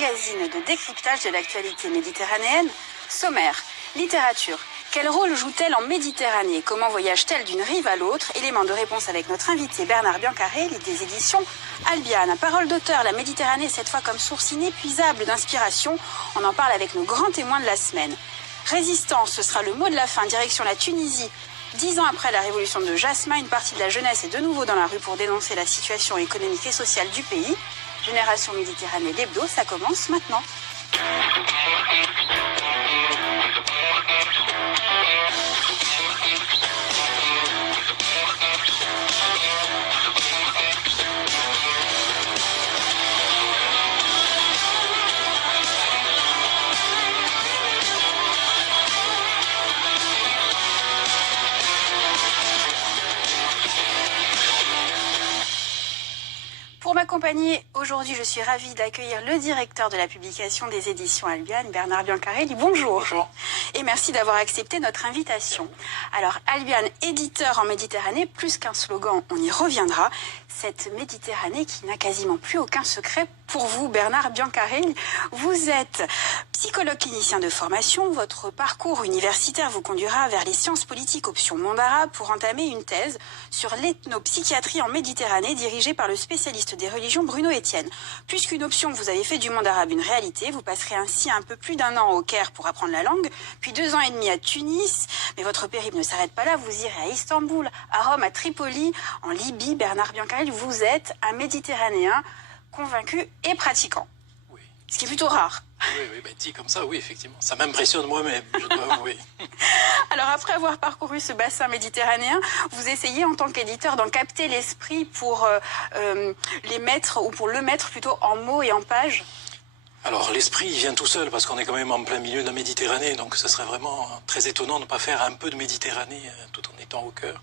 magazine de décryptage de l'actualité méditerranéenne. Sommaire, littérature. Quel rôle joue-t-elle en Méditerranée? Comment voyage-t-elle d'une rive à l'autre? Élément de réponse avec notre invité Bernard Biancarelli des éditions Albiane. Parole d'auteur, la Méditerranée cette fois comme source inépuisable d'inspiration. On en parle avec nos grands témoins de la semaine. Résistance, ce sera le mot de la fin, direction la Tunisie. 10 ans après la révolution de Jasmin, une partie de la jeunesse est de nouveau dans la rue pour dénoncer la situation économique et sociale du pays. Génération Méditerranée, l'hebdo, ça commence maintenant. Pour m'accompagner aujourd'hui, je suis ravie d'accueillir le directeur de la publication des éditions Albiane, Bernard Biancarelli. Bonjour. Bonjour. Et merci d'avoir accepté notre invitation. Alors, Albiane, éditeur en Méditerranée, plus qu'un slogan, on y reviendra. Cette Méditerranée qui n'a quasiment plus aucun secret pour vous, Bernard Biancarelli. Vous êtes psychologue clinicien de formation. Votre parcours universitaire vous conduira vers les sciences politiques option monde arabe pour entamer une thèse sur l'ethnopsychiatrie en Méditerranée dirigée par le spécialiste des religions Bruno Etienne. Puisqu'une option que vous avez fait du monde arabe une réalité, vous passerez ainsi un peu plus d'1 an au Caire pour apprendre la langue, puis 2 ans et demi à Tunis. Mais votre périple ne s'arrête pas là, vous irez à Istanbul, à Rome, à Tripoli, en Libye. Bernard Biancarelli, vous êtes un Méditerranéen convaincu et pratiquant. Oui. Ce qui est plutôt rare. Oui, dit comme ça, oui, effectivement. Ça m'impressionne moi-même, je dois avouer. Alors, après avoir parcouru ce bassin méditerranéen, vous essayez en tant qu'éditeur d'en capter l'esprit pour les mettre, ou pour le mettre plutôt en mots et en pages. Alors, l'esprit, il vient tout seul, parce qu'on est quand même en plein milieu de la Méditerranée, donc ce serait vraiment très étonnant de ne pas faire un peu de Méditerranée tout en étant au cœur.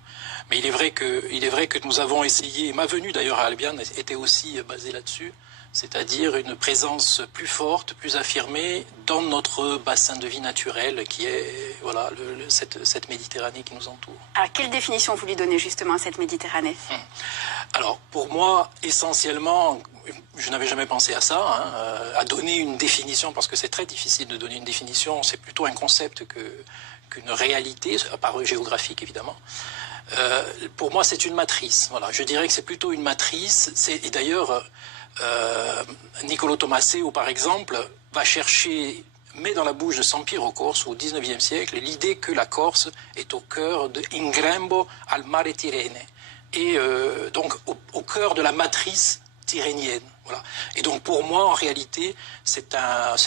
Mais il est vrai que nous avons essayé, ma venue d'ailleurs à Albiane était aussi basée là-dessus, c'est-à-dire une présence plus forte, plus affirmée dans notre bassin de vie naturel qui est voilà, cette Méditerranée qui nous entoure. Alors, quelle définition vous lui donnez justement à cette Méditerranée? Alors, pour moi, essentiellement, je n'avais jamais pensé à ça, à donner une définition, parce que c'est très difficile de donner une définition, c'est plutôt un concept qu'une réalité, à part géographique évidemment. Pour moi, c'est une matrice. Voilà, je dirais que c'est plutôt une matrice. Et d'ailleurs, Niccolò Tommaseo, par exemple, va chercher, met dans la bouche de Sampiero Corso au XIXe siècle l'idée que la Corse est au cœur de In grembo al mare Tirrene, et donc au cœur de la matrice tyrénienne. Voilà. Et donc pour moi, en réalité, c'est un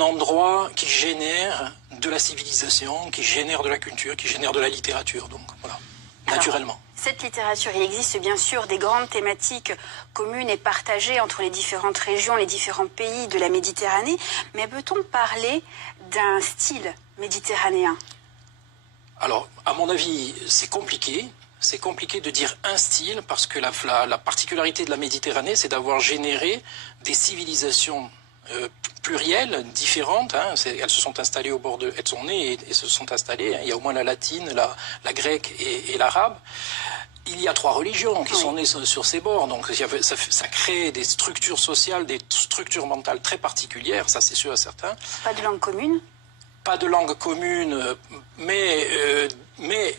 endroit qui génère de la civilisation, qui génère de la culture, qui génère de la littérature. Donc voilà, naturellement. Alors, cette littérature, il existe bien sûr des grandes thématiques communes et partagées entre les différentes régions, les différents pays de la Méditerranée, mais peut-on parler d'un style méditerranéen? Alors, à mon avis, c'est compliqué. C'est compliqué de dire un style, parce que la particularité de la Méditerranée, c'est d'avoir généré des civilisations plurielles, différentes. Elles se sont installées au bord elles sont nées et se sont installées. Il y a au moins la latine, la grecque et l'arabe. Il y a 3 religions qui sont nées sur ces bords, donc ça crée des structures sociales, des structures mentales très particulières, ça c'est sûr et certain. Pas de langue commune? Pas de langue commune, mais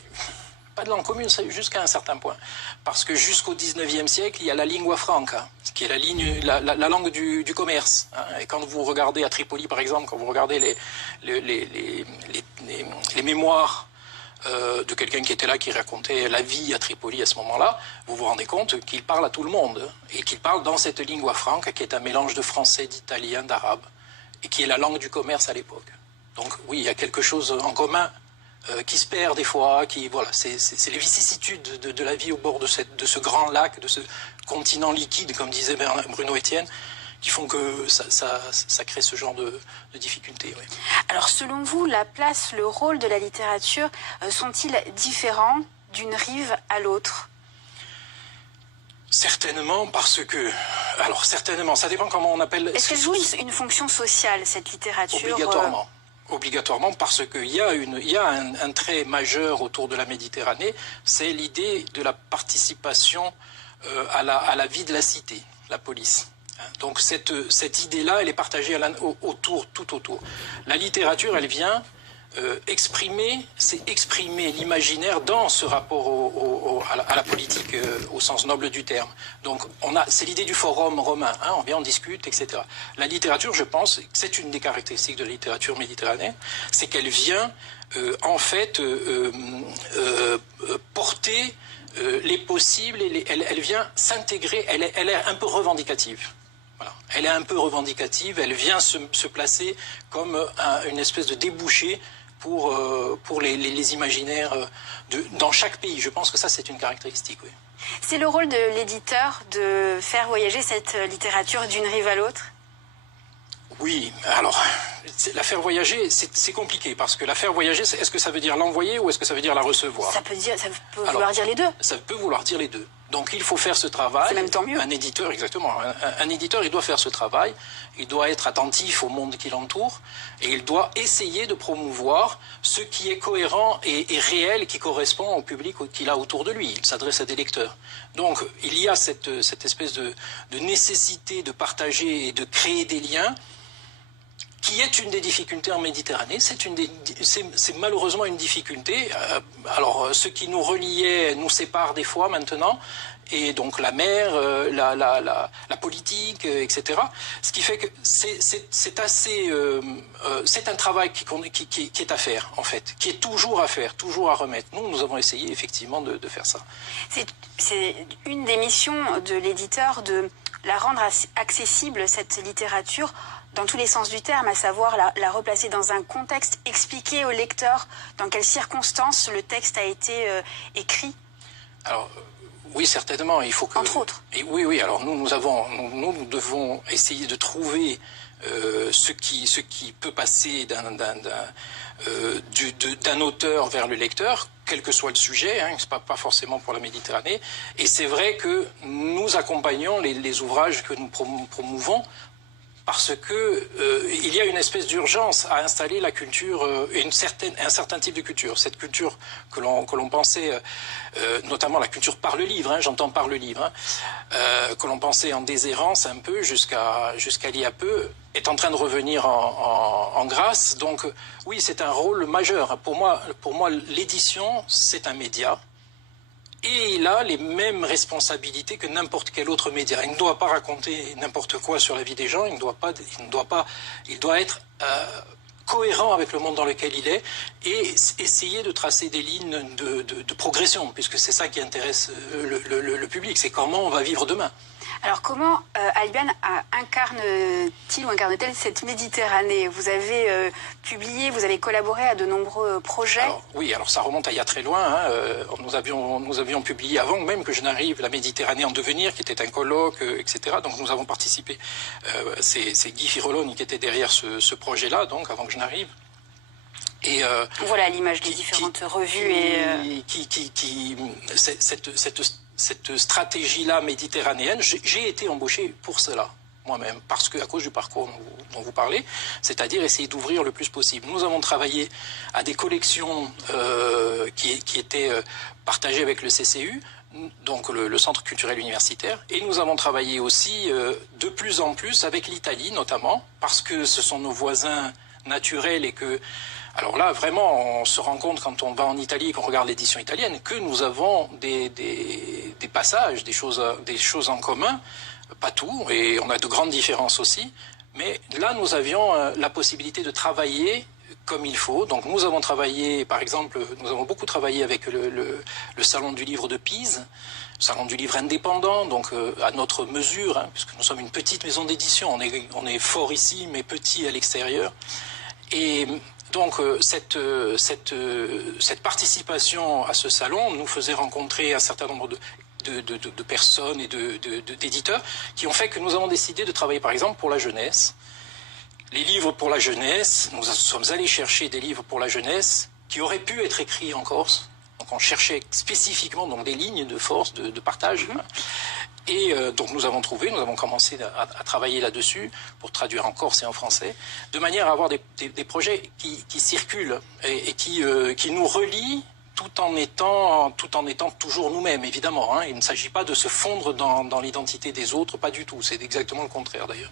pas de langue commune jusqu'à un certain point. Parce que jusqu'au XIXe siècle, il y a la lingua franca, qui est la langue du commerce. Et quand vous regardez à Tripoli, par exemple, quand vous regardez les mémoires de quelqu'un qui était là, qui racontait la vie à Tripoli à ce moment-là, vous vous rendez compte qu'il parle à tout le monde. Et qu'il parle dans cette lingua franca, qui est un mélange de français, d'italien, d'arabe, et qui est la langue du commerce à l'époque. Donc oui, il y a quelque chose en commun qui se perd des fois, voilà, c'est les vicissitudes de la vie au bord de ce grand lac, de ce continent liquide, comme disait Bruno Etienne, qui font que ça crée ce genre de difficultés. Oui. Alors selon vous, la place, le rôle de la littérature sont-ils différents d'une rive à l'autre? Certainement, parce que... Alors certainement, ça dépend comment on appelle... Est-ce qu'elle joue une fonction sociale, cette littérature? Obligatoirement. Obligatoirement, parce qu'il y a un trait majeur autour de la Méditerranée, c'est l'idée de la participation à la vie de la cité, la police. Donc cette idée-là, elle est partagée tout autour. La littérature, elle vient exprimer l'imaginaire dans ce rapport à la politique au sens noble du terme. Donc c'est l'idée du forum romain, on vient, on discute, etc. La littérature, je pense, c'est une des caractéristiques de la littérature méditerranéenne, c'est qu'elle vient en fait porter les possibles, elle vient s'intégrer, elle est un peu revendicative. Voilà. Elle est un peu revendicative, elle vient se placer comme une espèce de débouché pour les imaginaires dans chaque pays. Je pense que ça, c'est une caractéristique, oui. C'est le rôle de l'éditeur de faire voyager cette littérature d'une rive à l'autre? Oui, alors, la faire voyager, c'est compliqué, parce que la faire voyager, est-ce que ça veut dire l'envoyer ou est-ce que ça veut dire la recevoir? Ça peut vouloir dire les deux. Ça peut vouloir dire les deux. Donc il faut faire ce travail. C'est même tant mieux. Un éditeur, exactement. Un éditeur, il doit faire ce travail. Il doit être attentif au monde qui l'entoure et il doit essayer de promouvoir ce qui est cohérent et réel, qui correspond au public qu'il a autour de lui. Il s'adresse à des lecteurs. Donc il y a cette espèce de nécessité de partager et de créer des liens, qui est une des difficultés en Méditerranée. C'est malheureusement une difficulté. Alors, ce qui nous reliait nous sépare des fois maintenant, et donc la mer, la politique, etc. Ce qui fait que c'est un travail qui est à faire, en fait, qui est toujours à faire, toujours à remettre. Nous avons essayé effectivement de faire ça. C'est une des missions de l'éditeur de la rendre accessible, cette littérature, dans tous les sens du terme, à savoir la replacer dans un contexte, expliquer au lecteur dans quelles circonstances le texte a été écrit. Alors, oui, certainement, il faut que... Entre autres. Et oui, alors nous devons essayer de trouver ce qui peut passer d'un auteur vers le lecteur, quel que soit le sujet, c'est pas forcément pour la Méditerranée. Et c'est vrai que nous accompagnons les ouvrages que nous promouvons, parce que il y a une espèce d'urgence à installer la culture, un certain type de culture. Cette culture que l'on pensait, notamment la culture par le livre, j'entends par le livre, que l'on pensait en déshérence un peu jusqu'à il y a peu, est en train de revenir en grâce. Donc oui, c'est un rôle majeur. Pour moi, l'édition, c'est un média. Et il a les mêmes responsabilités que n'importe quel autre média. Il ne doit pas raconter n'importe quoi sur la vie des gens, il doit être cohérent avec le monde dans lequel il est et essayer de tracer des lignes de progression, puisque c'est ça qui intéresse le public, c'est comment on va vivre demain. Alors comment Albian incarne-t-elle cette Méditerranée? Vous avez publié, vous avez collaboré à de nombreux projets. Alors ça remonte à il y a très loin. Nous avions publié avant même que je n'arrive la Méditerranée en devenir, qui était un colloque, etc. Donc nous avons participé. C'est Guy Firoloni qui était derrière ce projet-là, donc avant que je n'arrive. Et voilà l'image des différentes revues cette stratégie-là méditerranéenne, j'ai été embauché pour cela, moi-même, parce que à cause du parcours dont vous parlez, c'est-à-dire essayer d'ouvrir le plus possible. Nous avons travaillé à des collections qui étaient partagées avec le CCU, donc le Centre culturel universitaire, et nous avons travaillé aussi de plus en plus avec l'Italie, notamment, parce que ce sont nos voisins naturels et que... Alors là, vraiment, on se rend compte quand on va en Italie et qu'on regarde l'édition italienne que nous avons des passages, des choses en commun, pas tout, et on a de grandes différences aussi. Mais là, nous avions la possibilité de travailler comme il faut. Donc nous avons travaillé, par exemple, nous avons beaucoup travaillé avec le Salon du Livre de Pise, Salon du Livre indépendant, donc à notre mesure, puisque nous sommes une petite maison d'édition, on est fort ici, mais petit à l'extérieur. Et... donc cette participation à ce salon nous faisait rencontrer un certain nombre de personnes et d'éditeurs qui ont fait que nous avons décidé de travailler par exemple pour la jeunesse. Les livres pour la jeunesse, nous sommes allés chercher des livres pour la jeunesse qui auraient pu être écrits en Corse. Donc on cherchait spécifiquement des lignes de force, de partage. Et donc nous avons commencé à travailler là-dessus pour traduire en corse et en français, de manière à avoir des projets qui circulent et qui nous relient tout en étant toujours nous-mêmes, évidemment. Hein. Il ne s'agit pas de se fondre dans l'identité des autres, pas du tout. C'est exactement le contraire, d'ailleurs.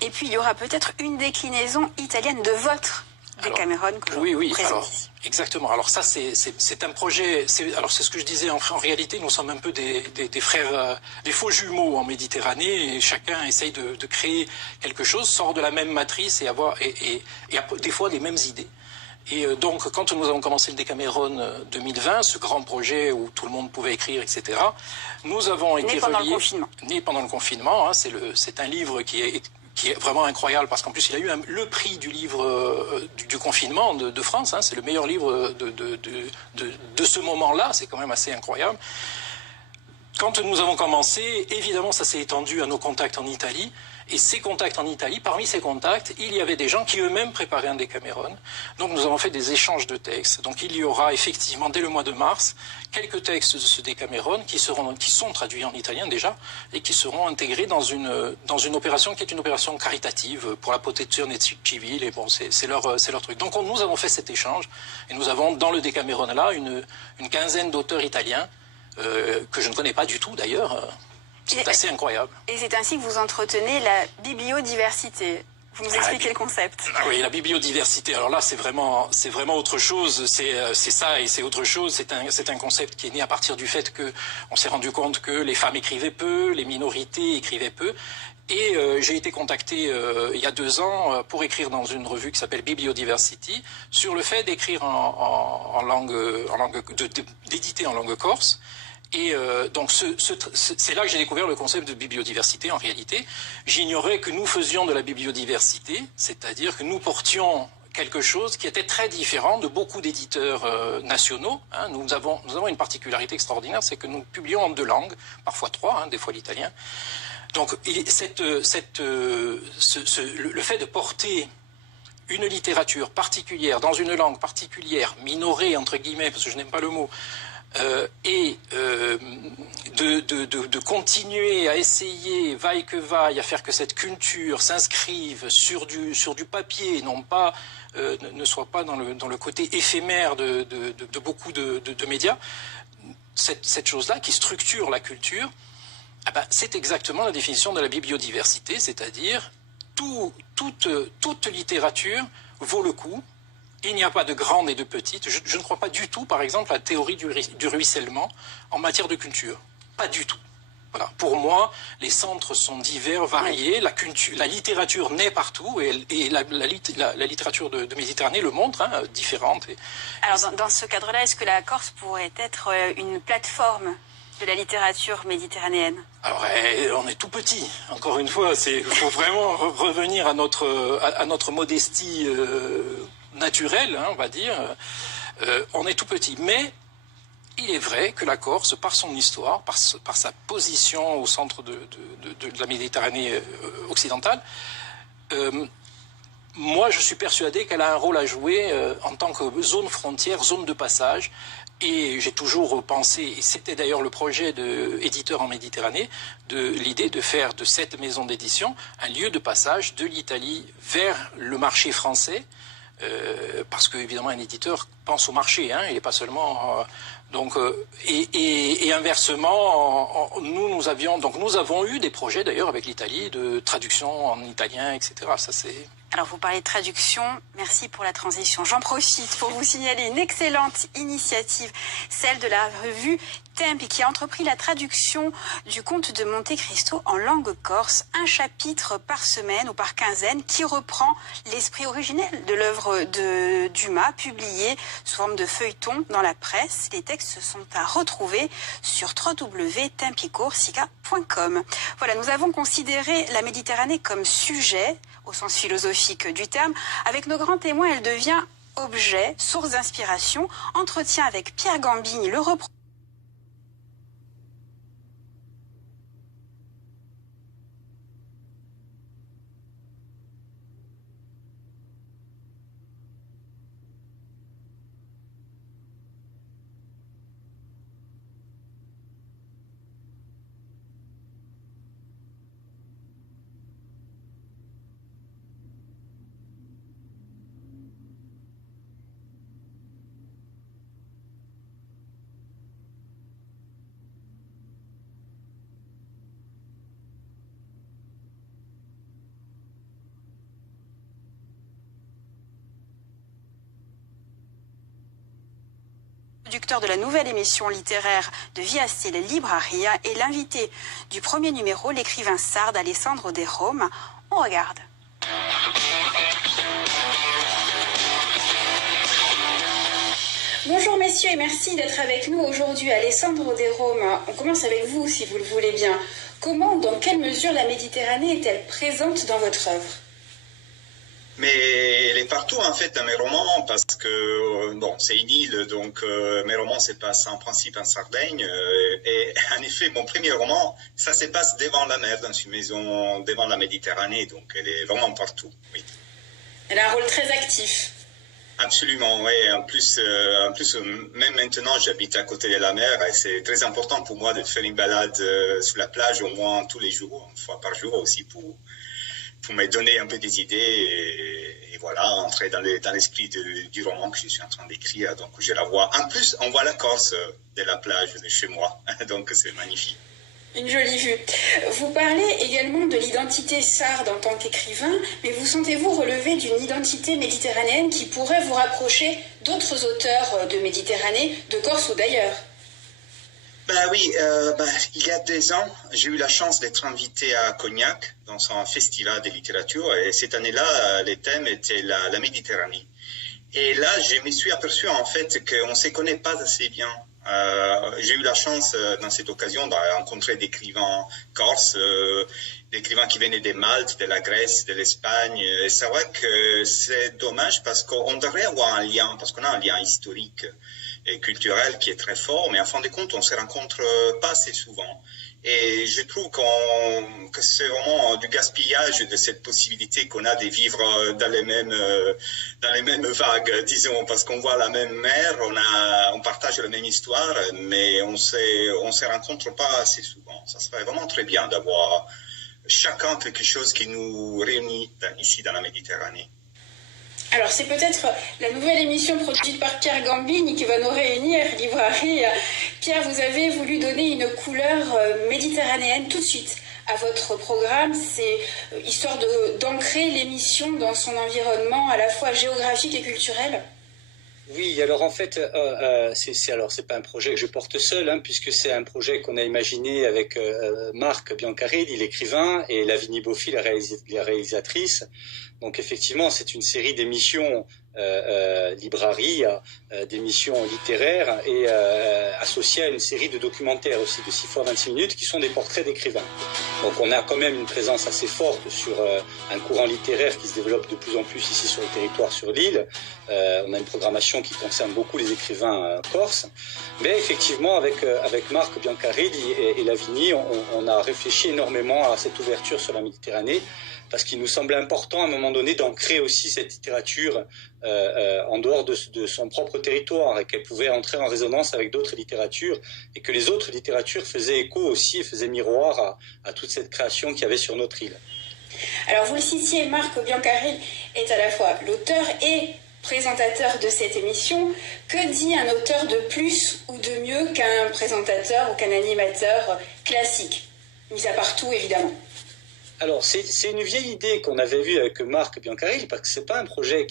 Et puis, il y aura peut-être une déclinaison italienne de votre Decameron que oui, présente alors, ici. exactement. Alors ça, c'est un projet. Alors c'est ce que je disais. En réalité, nous sommes un peu des frères, des faux jumeaux en Méditerranée. Et chacun essaye de créer quelque chose, sort de la même matrice et a des fois les mêmes idées. Et donc, quand nous avons commencé le Decameron 2020, ce grand projet où tout le monde pouvait écrire, etc., nous avons été né pendant le confinement. Né pendant le confinement. Hein, c'est un livre qui est vraiment incroyable parce qu'en plus il a eu le prix du livre du confinement de France. Hein, c'est le meilleur livre de ce moment-là. C'est quand même assez incroyable. Quand nous avons commencé, évidemment, ça s'est étendu à nos contacts en Italie. Et ces contacts en Italie, parmi ces contacts, il y avait des gens qui eux-mêmes préparaient un Decameron. Donc nous avons fait des échanges de textes. Donc il y aura effectivement, dès le mois de mars, quelques textes de ce Decameron qui sont traduits en italien déjà, et qui seront intégrés dans une opération qui est une opération caritative pour la protezione civile. Et bon, c'est leur truc. Donc nous avons fait cet échange, et nous avons dans le Decameron là une quinzaine d'auteurs italiens, que je ne connais pas du tout d'ailleurs. C'est assez incroyable. Et c'est ainsi que vous entretenez la bibliodiversité. Vous nous expliquez le concept. Oui, la bibliodiversité. Alors là, c'est vraiment autre chose. C'est ça et c'est autre chose. C'est un concept qui est né à partir du fait que on s'est rendu compte que les femmes écrivaient peu, les minorités écrivaient peu. Et j'ai été contacté il y a 2 ans pour écrire dans une revue qui s'appelle Bibliodiversity sur le fait d'écrire d'éditer en langue corse. Et donc c'est là que j'ai découvert le concept de bibliodiversité en réalité. J'ignorais que nous faisions de la bibliodiversité, c'est-à-dire que nous portions quelque chose qui était très différent de beaucoup d'éditeurs nationaux. Hein. Nous avons une particularité extraordinaire, c'est que nous publions en 2 langues, parfois 3, hein, des fois l'italien. Donc le fait de porter une littérature particulière, dans une langue particulière, minorée entre guillemets, parce que je n'aime pas le mot, de continuer à essayer, vaille que vaille, à faire que cette culture s'inscrive sur du papier, non pas ne soit pas dans le côté éphémère de beaucoup de médias, cette chose-là qui structure la culture, c'est exactement la définition de la bibliodiversité, c'est-à-dire toute littérature vaut le coup. Il n'y a pas de grandes et de petites. Je ne crois pas du tout, par exemple, à la théorie du ruissellement en matière de culture. Pas du tout. Voilà. Pour moi, les centres sont divers, variés. La littérature naît partout et la littérature de Méditerranée le montre, hein, différente. Alors, dans ce cadre-là, est-ce que la Corse pourrait être une plateforme de la littérature méditerranéenne? Alors, on est tout petit. Encore une fois, il faut vraiment revenir à notre modestie naturelle, hein, on va dire. On est tout petit. Mais il est vrai que la Corse, par son histoire, par sa position au centre de la Méditerranée occidentale, moi, je suis persuadé qu'elle a un rôle à jouer en tant que zone frontière, zone de passage. Et j'ai toujours pensé, et c'était d'ailleurs le projet d'éditeur en Méditerranée, de l'idée de faire de cette maison d'édition un lieu de passage de l'Italie vers le marché français, parce que évidemment un éditeur pense au marché, hein, il n'est pas seulement et inversement, nous avons eu des projets d'ailleurs avec l'Italie de traduction en italien, etc. Ça c'est. Alors, vous parlez de traduction, merci pour la transition. J'en profite pour vous signaler une excellente initiative, celle de la revue Tempi, qui a entrepris la traduction du Comte de Monte Cristo en langue corse, un chapitre par semaine ou par quinzaine, qui reprend l'esprit originel de l'œuvre de Dumas, publié sous forme de feuilleton dans la presse. Les textes sont à retrouver sur www.tempicorsica.com. Voilà, nous avons considéré la Méditerranée comme sujet, au sens philosophique du terme. Avec nos grands témoins, elle devient objet, source d'inspiration. Entretien avec Pierre Gambini, le repreneur. producteur de la nouvelle émission littéraire de Via Stile Libraria, et l'invité du premier numéro, l'écrivain sarde Alessandro De Rome. On regarde. Bonjour messieurs et merci d'être avec nous aujourd'hui. Alessandro De Rome, on commence avec vous si vous le voulez bien. Comment, dans quelle mesure la Méditerranée est-elle présente dans votre œuvre? Mais elle est partout en fait dans mes romans parce que bon, c'est une île, donc mes romans se passent en principe en Sardaigne et en effet mon premier roman ça se passe devant la mer dans une maison devant la Méditerranée, donc elle est vraiment partout. Oui. Elle a un rôle très actif. Absolument, oui. En plus, même maintenant, j'habite à côté de la mer et c'est très important pour moi de faire une balade sur la plage au moins tous les jours, une fois par jour aussi pour me donner un peu des idées et voilà, entrer dans l'esprit du roman que je suis en train d'écrire. Donc je la vois. En plus, on voit la Corse de la plage de chez moi, donc c'est magnifique. Une jolie vue. Vous parlez également de l'identité sarde en tant qu'écrivain, mais vous sentez-vous relever d'une identité méditerranéenne qui pourrait vous rapprocher d'autres auteurs de Méditerranée, de Corse ou d'ailleurs? Ben oui, il y a 2 ans, j'ai eu la chance d'être invité à Cognac dans un festival de littérature et cette année-là, le thème était la Méditerranée. Et là, je me suis aperçu en fait qu'on ne se connaît pas assez bien. J'ai eu la chance dans cette occasion de rencontrer des écrivains corses, des écrivains qui venaient de Malte, de la Grèce, de l'Espagne. Et c'est vrai que c'est dommage parce qu'on devrait avoir un lien, parce qu'on a un lien historique et culturel qui est très fort, mais en fin de compte, on ne se rencontre pas assez souvent. Et je trouve que c'est vraiment du gaspillage de cette possibilité qu'on a de vivre dans les mêmes vagues, disons, parce qu'on voit la même mer, on partage la même histoire, mais on se rencontre pas assez souvent. Ça serait vraiment très bien d'avoir chacun quelque chose qui nous réunit ici dans la Méditerranée. Alors c'est peut-être la nouvelle émission produite par Pierre Gambini qui va nous réunir, Librairie. Pierre, vous avez voulu donner une couleur méditerranéenne tout de suite à votre programme. C'est histoire d'ancrer l'émission dans son environnement à la fois géographique et culturel. Oui, alors en fait, c'est pas un projet que je porte seul, hein, puisque c'est un projet qu'on a imaginé avec Marc Biancarelli, l'écrivain, et Lavinie Beaufils, la réalisatrice. Donc effectivement, c'est une série d'émissions librairie, d'émissions littéraires et associées à une série de documentaires aussi de 6 fois 26 minutes qui sont des portraits d'écrivains. Donc on a quand même une présence assez forte sur un courant littéraire qui se développe de plus en plus ici sur le territoire, sur l'île. On a une programmation qui concerne beaucoup les écrivains corses. Mais effectivement, avec Marc Biancarelli et Lavinie, on a réfléchi énormément à cette ouverture sur la Méditerranée, parce qu'il nous semblait important à un moment donné d'ancrer aussi cette littérature en dehors de son propre territoire et qu'elle pouvait entrer en résonance avec d'autres littératures et que les autres littératures faisaient écho aussi et faisaient miroir à toute cette création qu'il y avait sur notre île. Alors vous le citiez, Marc Biancarelli est à la fois l'auteur et présentateur de cette émission. Que dit un auteur de plus ou de mieux qu'un présentateur ou qu'un animateur classique, mis à part tout évidemment? Alors c'est une vieille idée qu'on avait vue avec Marc Biancarelli, parce que c'est pas un projet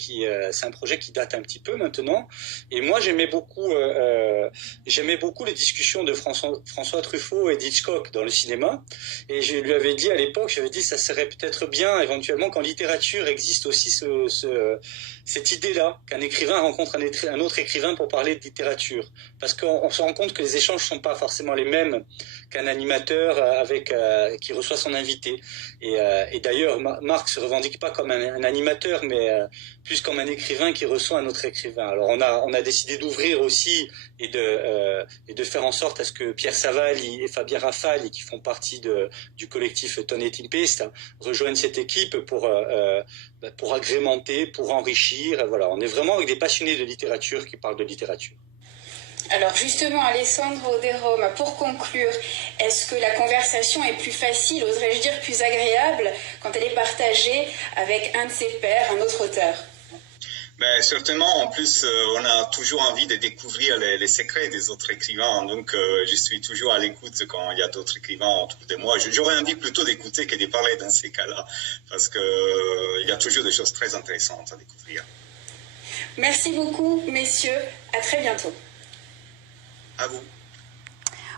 c'est un projet qui date un petit peu maintenant. Et moi j'aimais beaucoup les discussions de François Truffaut et d'Hitchcock dans le cinéma. Et je lui avais dit à l'époque, j'avais dit ça serait peut-être bien éventuellement qu'en littérature existe aussi cette idée-là, qu'un écrivain rencontre un autre écrivain pour parler de littérature. Parce qu'on se rend compte que les échanges sont pas forcément les mêmes qu'un animateur qui reçoit son invité. Et d'ailleurs, Marc se revendique pas comme un animateur, mais plus comme un écrivain qui reçoit un autre écrivain. Alors on a décidé d'ouvrir aussi et de faire en sorte à ce que Pierre Savalli et Fabien Rafali, qui font partie du collectif Tonne et Tempest, rejoignent cette équipe pour agrémenter, pour enrichir. Voilà, on est vraiment avec des passionnés de littérature qui parlent de littérature. Alors justement, Alessandro De Rome, pour conclure, est-ce que la conversation est plus facile, oserais-je dire plus agréable, quand elle est partagée avec un de ses pairs, un autre auteur? Ben, certainement, en plus, on a toujours envie de découvrir les secrets des autres écrivains. Donc, je suis toujours à l'écoute quand il y a d'autres écrivains autour de moi. J'aurais envie plutôt d'écouter que de parler dans ces cas-là, parce qu'il y a toujours des choses très intéressantes à découvrir. Merci beaucoup, messieurs. À très bientôt. À vous.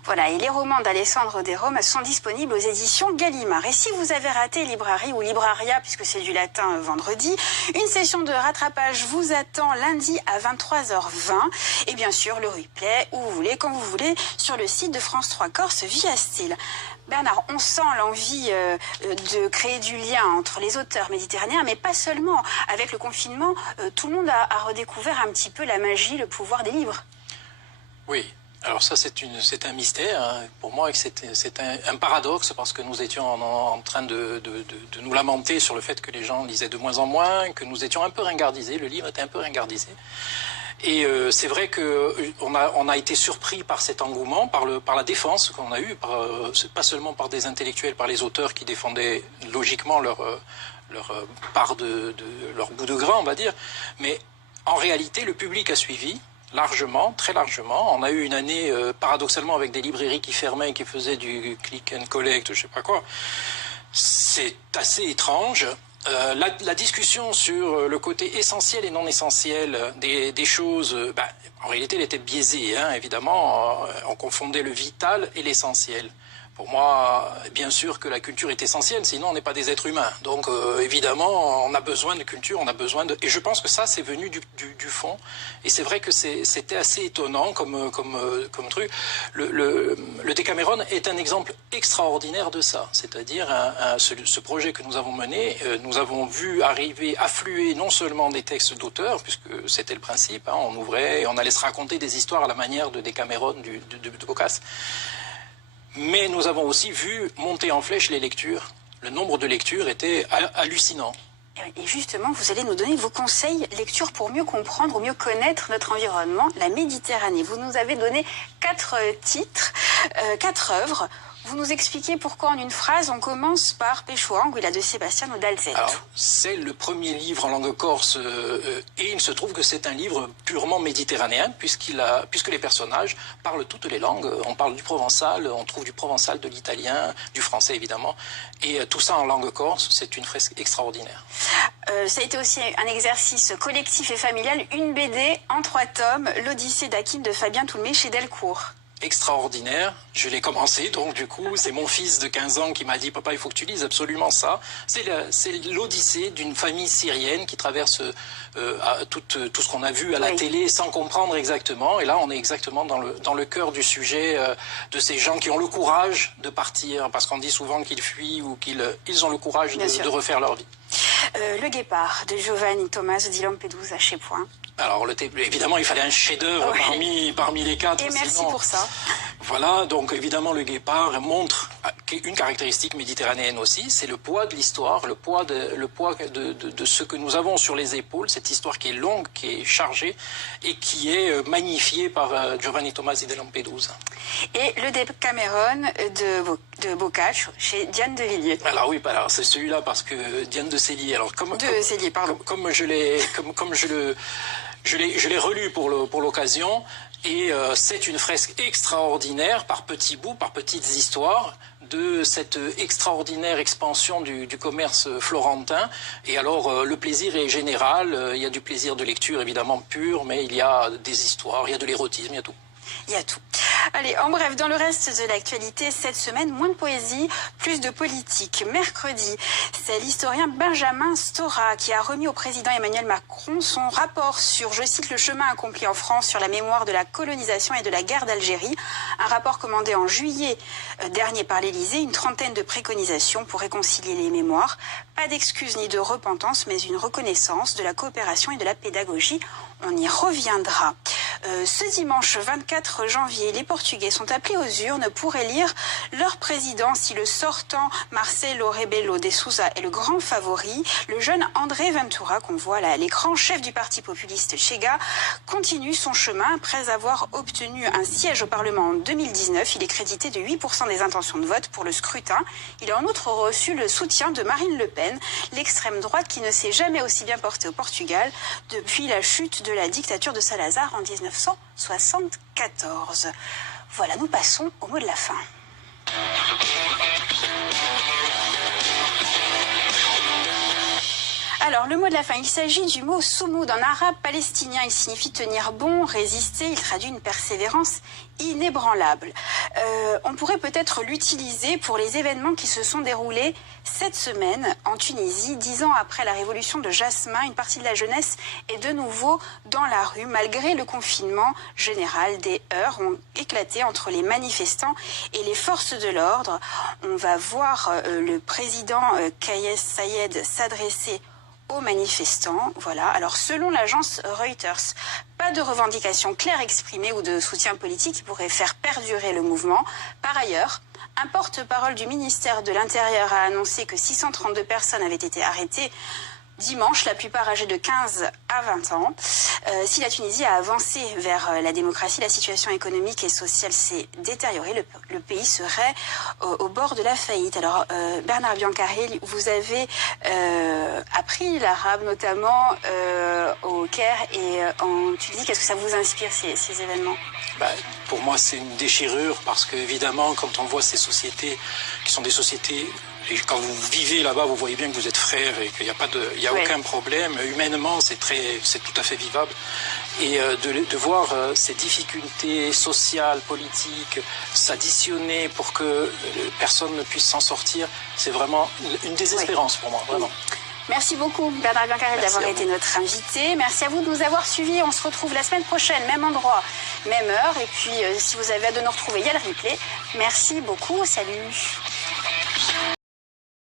Voilà, et les romans d'Alessandro De Rome sont disponibles aux éditions Gallimard. Et si vous avez raté Librairie ou Libraria, puisque c'est du latin vendredi, une session de rattrapage vous attend lundi à 23h20. Et bien sûr, le replay, où vous voulez, quand vous voulez, sur le site de France 3 Corse via Style. Bernard, on sent l'envie de créer du lien entre les auteurs méditerranéens, mais pas seulement. Avec le confinement, tout le monde a redécouvert un petit peu la magie, le pouvoir des livres. Oui. Alors ça, c'est un mystère. Hein. Pour moi, c'est un paradoxe parce que nous étions en train de nous lamenter sur le fait que les gens lisaient de moins en moins, que nous étions un peu ringardisés, le livre était un peu ringardisé. Et c'est vrai qu'on a été surpris par cet engouement, par la défense qu'on a eue, pas seulement par des intellectuels, par les auteurs qui défendaient logiquement leur part leur bout de gras, on va dire, mais en réalité, le public a suivi. Largement, très largement. On a eu une année, paradoxalement, avec des librairies qui fermaient, qui faisaient du click and collect, je sais pas quoi. C'est assez étrange. La discussion sur le côté essentiel et non essentiel des choses, en réalité, elle était biaisée, hein, évidemment. On confondait le vital et l'essentiel. Pour moi, bien sûr que la culture est essentielle, sinon on n'est pas des êtres humains. Donc évidemment, on a besoin de culture, on a besoin de... Et je pense que ça, c'est venu du fond. Et c'est vrai que c'était assez étonnant comme truc. Le Decameron est un exemple extraordinaire de ça. C'est-à-dire ce projet que nous avons mené, nous avons vu affluer non seulement des textes d'auteurs, puisque c'était le principe, hein, on ouvrait et on allait se raconter des histoires à la manière de Decameron, de Boccace. Mais nous avons aussi vu monter en flèche les lectures. Le nombre de lectures était hallucinant. Et justement, vous allez nous donner vos conseils lecture pour mieux comprendre ou mieux connaître notre environnement, la Méditerranée. Vous nous avez donné 4 titres, 4 œuvres. Vous nous expliquez pourquoi en une phrase on commence par Péchoang, de Sebastiano Dalzetto. Alors, c'est le premier livre en langue corse et il se trouve que c'est un livre purement méditerranéen puisque les personnages parlent toutes les langues. On parle du provençal, on trouve du provençal, de l'italien, du français évidemment. Et tout ça en langue corse, c'est une fresque extraordinaire. Ça a été aussi un exercice collectif et familial, une BD en 3 tomes, l'Odyssée d'Aquile de Fabien Toulmé chez Delcourt. Extraordinaire. Je l'ai commencé, donc du coup, c'est mon fils de 15 ans qui m'a dit « Papa, il faut que tu lises absolument ça ». C'est l'odyssée d'une famille syrienne qui traverse tout ce qu'on a vu à la télé sans comprendre exactement. Et là, on est exactement dans le cœur du sujet de ces gens qui ont le courage de partir, parce qu'on dit souvent qu'ils fuient ou qu'ils ont le courage de refaire leur vie. Le Guépard de Giovanni Tommaso di Lampedusa chez Point. Alors, évidemment, il fallait un chef-d'œuvre parmi les 4. Et merci pour ça. Voilà, donc évidemment, le Guépard montre une caractéristique méditerranéenne aussi, c'est le poids de l'histoire, le poids de ce que nous avons sur les épaules, cette histoire qui est longue, qui est chargée et qui est magnifiée par Giovanni Tomasi de Lampedusa. Et le Decameron de Boccace chez Diane de Villiers. Alors oui, c'est celui-là parce que Diane de Célier. Alors comme je l'ai relu pour l'occasion. Et c'est une fresque extraordinaire par petits bouts, par petites histoires de cette extraordinaire expansion du commerce florentin. Et alors le plaisir est général, il y a du plaisir de lecture évidemment pur, mais il y a des histoires, il y a de l'érotisme, il y a tout. Il y a tout. Allez, en bref, dans le reste de l'actualité, cette semaine, moins de poésie, plus de politique. Mercredi, c'est l'historien Benjamin Stora qui a remis au président Emmanuel Macron son rapport sur, je cite, le chemin accompli en France sur la mémoire de la colonisation et de la guerre d'Algérie. Un rapport commandé en juillet dernier par l'Élysée, une trentaine de préconisations pour réconcilier les mémoires. Pas d'excuses ni de repentance, mais une reconnaissance de la coopération et de la pédagogie. On y reviendra. Ce dimanche 24 janvier, les Portugais sont appelés aux urnes pour élire leur président. Si le sortant Marcelo Rebelo de Sousa est le grand favori, le jeune André Ventura, qu'on voit là à l'écran, chef du parti populiste Chega, continue son chemin après avoir obtenu un siège au Parlement en 2019. Il est crédité de 8% des intentions de vote pour le scrutin. Il a en outre reçu le soutien de Marine Le Pen, l'extrême droite qui ne s'est jamais aussi bien portée au Portugal depuis la chute de la dictature de Salazar en 1974. Voilà, nous passons au mot de la fin. Alors, le mot de la fin, il s'agit du mot soumoud. En arabe palestinien, il signifie tenir bon, résister. Il traduit une persévérance inébranlable. On pourrait peut-être l'utiliser pour les événements qui se sont déroulés cette semaine en Tunisie. 10 ans après la révolution de Jasmin, une partie de la jeunesse est de nouveau dans la rue. Malgré le confinement général, des heurts ont éclaté entre les manifestants et les forces de l'ordre. On va voir le président Kais Saied s'adresser aux manifestants. Voilà. Alors, selon l'agence Reuters, pas de revendications claires exprimées ou de soutien politique qui pourrait faire perdurer le mouvement. Par ailleurs, un porte-parole du ministère de l'Intérieur a annoncé que 632 personnes avaient été arrêtées dimanche, la plupart âgées de 15 à 20 ans. Si la Tunisie a avancé vers la démocratie, la situation économique et sociale s'est détériorée. Le pays serait au bord de la faillite. Alors, Bernard Biancarelli, vous avez appris l'arabe notamment au Caire et en Tunisie. Qu'est-ce que ça vous inspire, ces événements ? Pour moi, c'est une déchirure parce qu'évidemment, quand on voit ces sociétés qui sont des sociétés... Et quand vous vivez là-bas, vous voyez bien que vous êtes frères et qu'il n'y a pas aucun problème. Humainement, c'est tout à fait vivable. Et de voir ces difficultés sociales, politiques, s'additionner pour que personne ne puisse s'en sortir, c'est vraiment une désespérance pour moi, vraiment. Merci beaucoup Bernard Biancarelli d'avoir été notre invité. Merci à vous de nous avoir suivis. On se retrouve la semaine prochaine, même endroit, même heure. Et puis si vous avez hâte de nous retrouver, il y a le replay. Merci beaucoup, salut.